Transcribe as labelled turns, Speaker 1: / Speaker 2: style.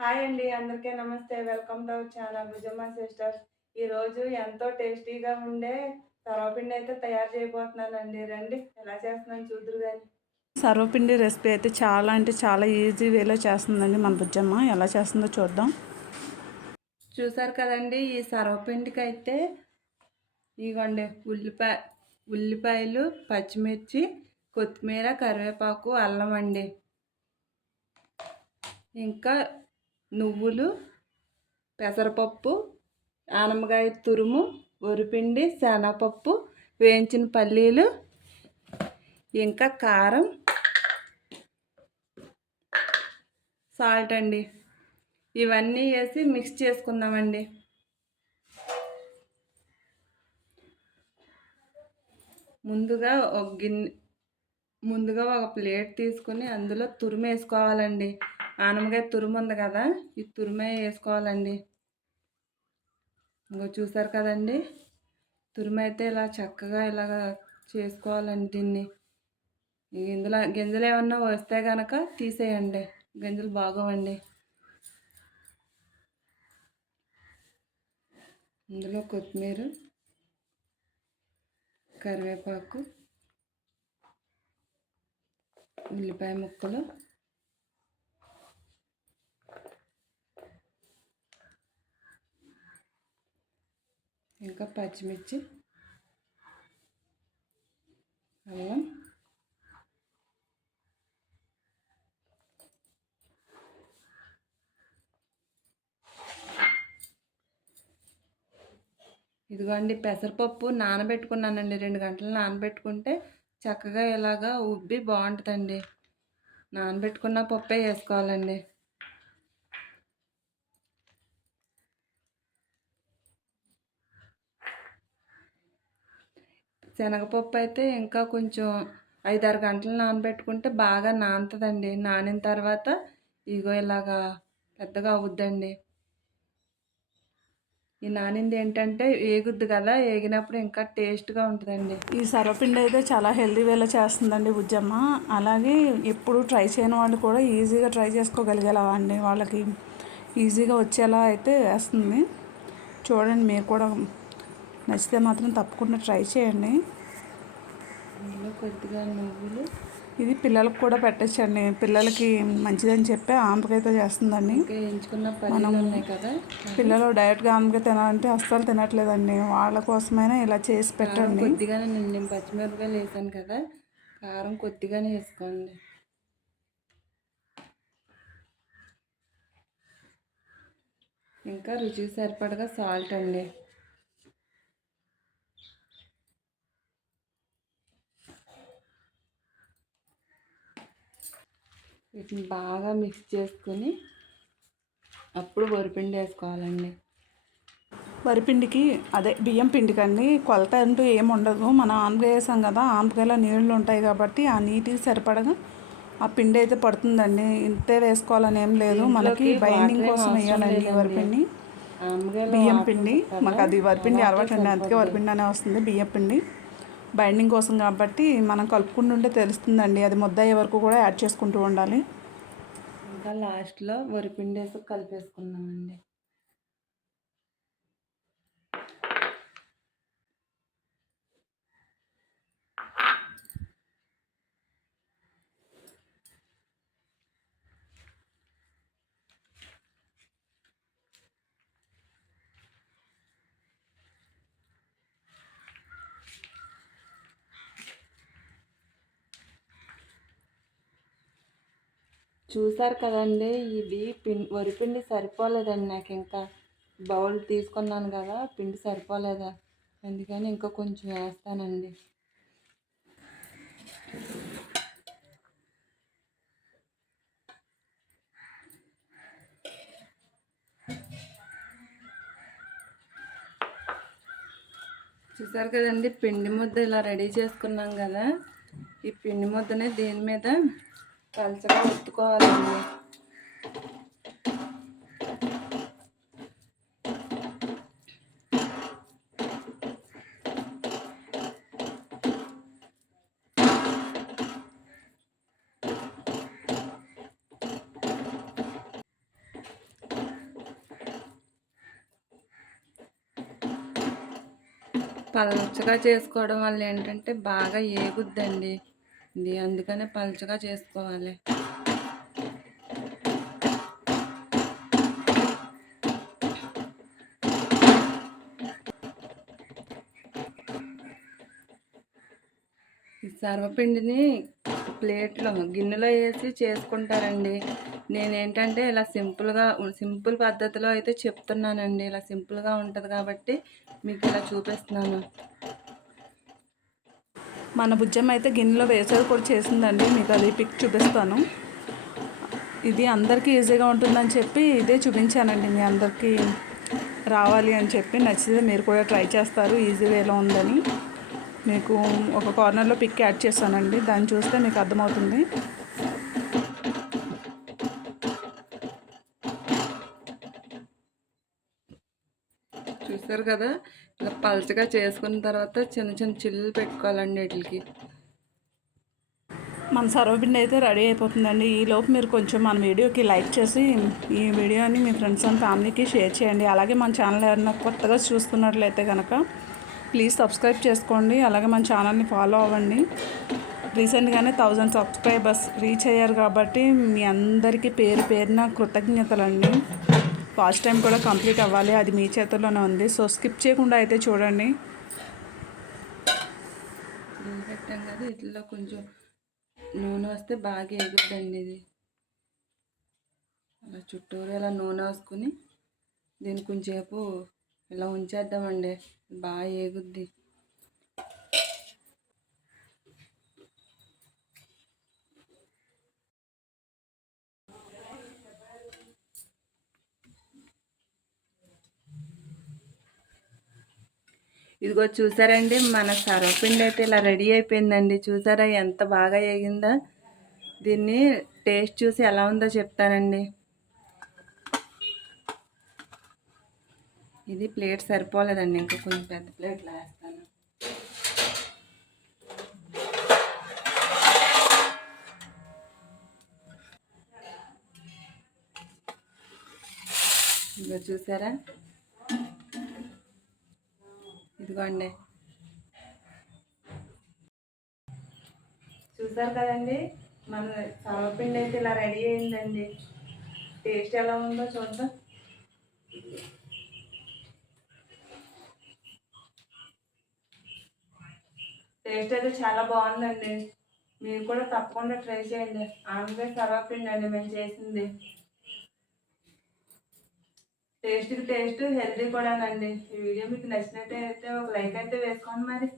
Speaker 1: Hi అండి అందరికీ నమస్తే. Welcome to our channel Bhujamma sisters. ఈరోజు ఎంతో టేస్టీగా ఉండే సర్వపిండి అయితే తయారు చేయబోతున్నానండి. రండి ఎలా చేస్తున్నాను చూదురు కానీ
Speaker 2: సర్వపిండి రెసిపీ అయితే చాలా అంటే చాలా ఈజీ వేలో చేస్తుందండి మన బుజ్జమ్మ. ఎలా చేస్తుందో చూద్దాం.
Speaker 1: చూసారు కదండి ఈ సర్వపిండికి అయితే ఇగోండి ఉల్లిపాయ ఉల్లిపాయలు పచ్చిమిర్చి కొత్తిమీర కరివేపాకు అల్లం అండి. ఇంకా నువ్వులు పెసరపప్పు ఆనమకాయ తురుము వరిపిండి శనగపప్పు వేయించిన పల్లీలు ఇంకా కారం సాల్ట్ అండి. ఇవన్నీ వేసి మిక్స్ చేసుకుందామండి. ముందుగా ఒక గిన్నె ముందుగా ఒక ప్లేట్ తీసుకుని అందులో తురుము ఆనమగా తురుము ఉంది కదా ఈ తురుమే వేసుకోవాలండి. ఇంకో చూసారు కదండి? తురుము అయితే ఇలా చక్కగా ఇలాగ చేసుకోవాలండి దీన్ని. ఇందులో గింజలు ఏమన్నా వస్తే కనుక తీసేయండి. గింజలు బాగోవండి. ఇందులో కొత్తిమీర కరివేపాకు ఉల్లిపాయ ముక్కలు ఇంకా పచ్చిమిర్చి అల్లం ఇదిగోండి పెసరపప్పు నానబెట్టుకున్నానండి. రెండు గంటలు నానబెట్టుకుంటే చక్కగా ఇలాగా ఉబ్బి బాగుంటుందండి. నానబెట్టుకున్న పప్పే వేసుకోవాలండి. శనగపప్పు అయితే ఇంకా కొంచెం ఐదారు గంటలు నానబెట్టుకుంటే బాగా నానుతుందండి. నానిన తర్వాత ఇగో ఇలాగా పెద్దగా అవుద్దండి. ఈ నానింది ఏంటంటే ఏగుద్ది కదా ఏగినప్పుడు ఇంకా టేస్ట్గా ఉంటుందండి.
Speaker 2: ఈ సర్వపిండి అయితే చాలా హెల్దీ వేలో చేస్తుందండి బుజ్జమ్మ. అలాగే ఎప్పుడు ట్రై చేయని వాళ్ళు కూడా ఈజీగా ట్రై చేసుకోగలిగేలా అండి. వాళ్ళకి ఈజీగా వచ్చేలా అయితే వేస్తుంది. చూడండి మీరు కూడా నచ్చితే మాత్రం తప్పకుండా ట్రై చేయండి.
Speaker 1: కొద్దిగా నువ్వులు.
Speaker 2: ఇది పిల్లలకు కూడా పెట్టచ్చండి. పిల్లలకి మంచిదని చెప్పి ఆంపకాయతో చేస్తుందండి.
Speaker 1: ఉన్నాయి కదా.
Speaker 2: పిల్లలు డైరెక్ట్గా ఆంపకాయ తినాలంటే అస్సలు తినట్లేదండి. వాళ్ళ కోసమైనా ఇలా చేసి పెట్టండి.
Speaker 1: కొద్దిగానే నేను పచ్చిమిరపకాయలు వేసాను కదా. కారం కొద్దిగానే వేసుకోండి. ఇంకా రుచికి సరిపడగా సాల్ట్ అండి. వీటిని బాగా మిక్స్ చేసుకుని అప్పుడు వరిపిండి వేసుకోవాలండి.
Speaker 2: వరిపిండికి అదే బియ్యం పిండికి అండి కొలత అంటూ ఏమి ఉండదు. మనం ఆనపకాయ వేసాం కదా ఆనపకాయలో నీళ్ళు ఉంటాయి కాబట్టి ఆ నీటికి సరిపడగా ఆ పిండి అయితే పడుతుందండి. ఇంతే వేసుకోవాలని ఏం లేదు. మనకి బైండింగ్ కోసం వేయాలండి వరిపిండి. బియ్యం పిండి. మాకు అది వరిపిండి అలవాటు అండి అందుకే వరిపిండి అనే వస్తుంది బియ్యం పిండి. బైండింగ్ కోసం కాబట్టి మనం కలుపుకుంటుంటే తెలుస్తుందండి. అది ముద్ద అయ్యే వరకు కూడా యాడ్ చేసుకుంటూ ఉండాలి.
Speaker 1: ఇంకా లాస్ట్లో వరిపిండి వేసి కలిపేసుకున్నామండి చూసారు కదండి ఇది పిం వరిపిండి సరిపోలేదండి నాకు ఇంకా. బౌల్ తీసుకున్నాను కదా పిండి సరిపోలేదా? అందుకని ఇంకా కొంచెం వేస్తానండి. చూసారు కదండి పిండి ముద్ద ఇలా రెడీ చేసుకున్నాం కదా. ఈ పిండి ముద్దనే దీని మీద? పలచగా ఒత్తుకోవాలండి పలచగా చేసుకోవడం వల్ల ఏంటంటే బాగా ఏగుద్దండి. ఇది అందుకనే పలుచగా చేసుకోవాలి. సర్వపిండిని ప్లేట్లో గిన్నెలో వేసి చేసుకుంటారండి. నేనేంటంటే ఇలా సింపుల్గా సింపుల్ పద్ధతిలో అయితే చెప్తున్నానండి. ఇలా సింపుల్గా ఉంటుంది కాబట్టి మీకు ఇలా చూపిస్తున్నాను.
Speaker 2: మన బుజ్జమ్మ అయితే గిన్నెలో వేసేది కూడా చేసిందండి. మీకు అది పిక్ చూపిస్తాను. ఇది అందరికీ ఈజీగా ఉంటుందని చెప్పి ఇదే చూపించానండి. మీ అందరికీ రావాలి అని చెప్పి నచ్చితే మీరు కూడా ట్రై చేస్తారు. ఈజీ వేలో ఉందని. మీకు ఒక కార్నర్లో పిక్ యాడ్ చేస్తానండి దాన్ని చూస్తే మీకు అర్థమవుతుంది.
Speaker 1: చూసారు కదా. ఇలా పలచగా చేసుకున్న తర్వాత చిన్న చిన్న చిల్లులు పెట్టుకోవాలండి వీటికి.
Speaker 2: మన సర్వపిండి అయితే రెడీ అయిపోతుందండి. ఈ లోపు మీరు కొంచెం మన వీడియోకి లైక్ చేసి ఈ వీడియోని మీ ఫ్రెండ్స్ అండ్ ఫ్యామిలీకి షేర్ చేయండి. అలాగే మన ఛానల్ ఏమైనా కొత్తగా చూస్తున్నట్లయితే కనుక ప్లీజ్ సబ్స్క్రైబ్ చేసుకోండి. అలాగే మన ఛానల్ని ఫాలో అవ్వండి. రీసెంట్గానే థౌజండ్ సబ్స్క్రైబర్స్ రీచ్ అయ్యారు కాబట్టి మీ అందరికీ పేరు పేరున కృతజ్ఞతలండి. ఫాస్ట్ టైం కూడా కంప్లీట్ అవ్వాలి. అది మీ చేతుల్లోనే ఉంది. సో స్కిప్ చేయకుండా అయితే చూడండి.
Speaker 1: పెట్టాం కదా ఇట్లా కొంచెం నూనె వస్తే బాగా ఎగుద్దండి ఇది. అలా చుట్టూరు ఇలా నూనె వేసుకుని దీన్ని కొంచెంసేపు ఇలా ఉంచేద్దామండి. బాగా ఏగుద్ది ఇదిగో చూసారండి మన సర్వపిండి అయితే ఇలా రెడీ అయిపోయిందండి. చూసారా ఎంత బాగా ఎగిందా దీన్ని టేస్ట్ చూసి ఎలా ఉందో చెప్తానండి. ఇది ప్లేట్ సరిపోలేదండి ఇంకా కొంచెం పెద్ద ప్లేట్లో వేస్తాను. ఇంకా చూసారా? ఇదిగోండి. చూసారు కదండి మన సవపిండి అయితే ఇలా రెడీ అయిందండి. టేస్ట్ ఎలా ఉందో చూద్దాం. టేస్ట్ అయితే చాలా బాగుందండి. మీరు కూడా తప్పకుండా ట్రై చేయండి. ఆంధ్రప్రదేశ్ సర్వపిండి అండి మేము చేసింది. టేస్ట్కి టేస్ట్ హెల్తీ కూడానండి. ఈ వీడియో మీకు నచ్చినట్టయితే ఒక లైక్ అయితే వేసుకోండి మరి.